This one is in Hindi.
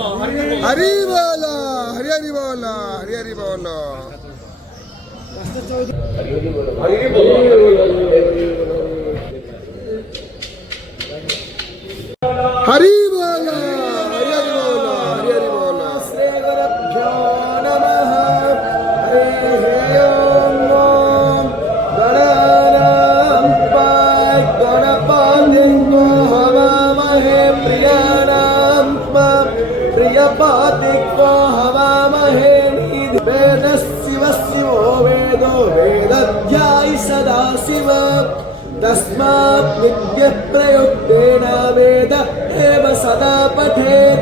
हरी बोलो, हरी हरी बोलो, हरी हरी बोलो, हरी बोलो, हरी हरी बोलो, हरी हरी बोलो। श्री गुरुभ्यो नमः। हरि ओम। गणानां गणपतिं हवामहे प्रियाणां प्रियपतिं हवामहे। वेदस्य शिवो वेदो वेदध्यायि सदा शिव। तस्मात् विद्यः प्रयुक्तेन वेद एव सदा पठेत्।